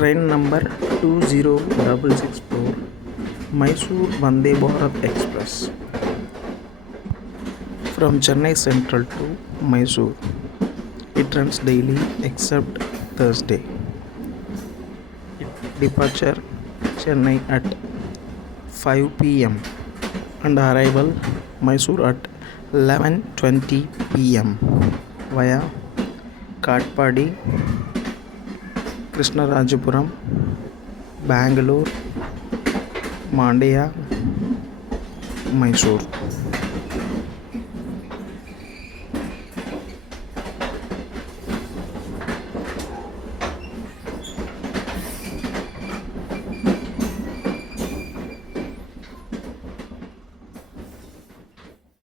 Train number 20664 Mysuru Vande Bharat Express from Chennai Central to Mysuru. It runs daily except Thursday. Departure Chennai at 5 p.m. and arrival Mysuru at 11:20 p.m. via Katpadi, Krishnarajapuram, Bangalore, Mandya, Mysuru.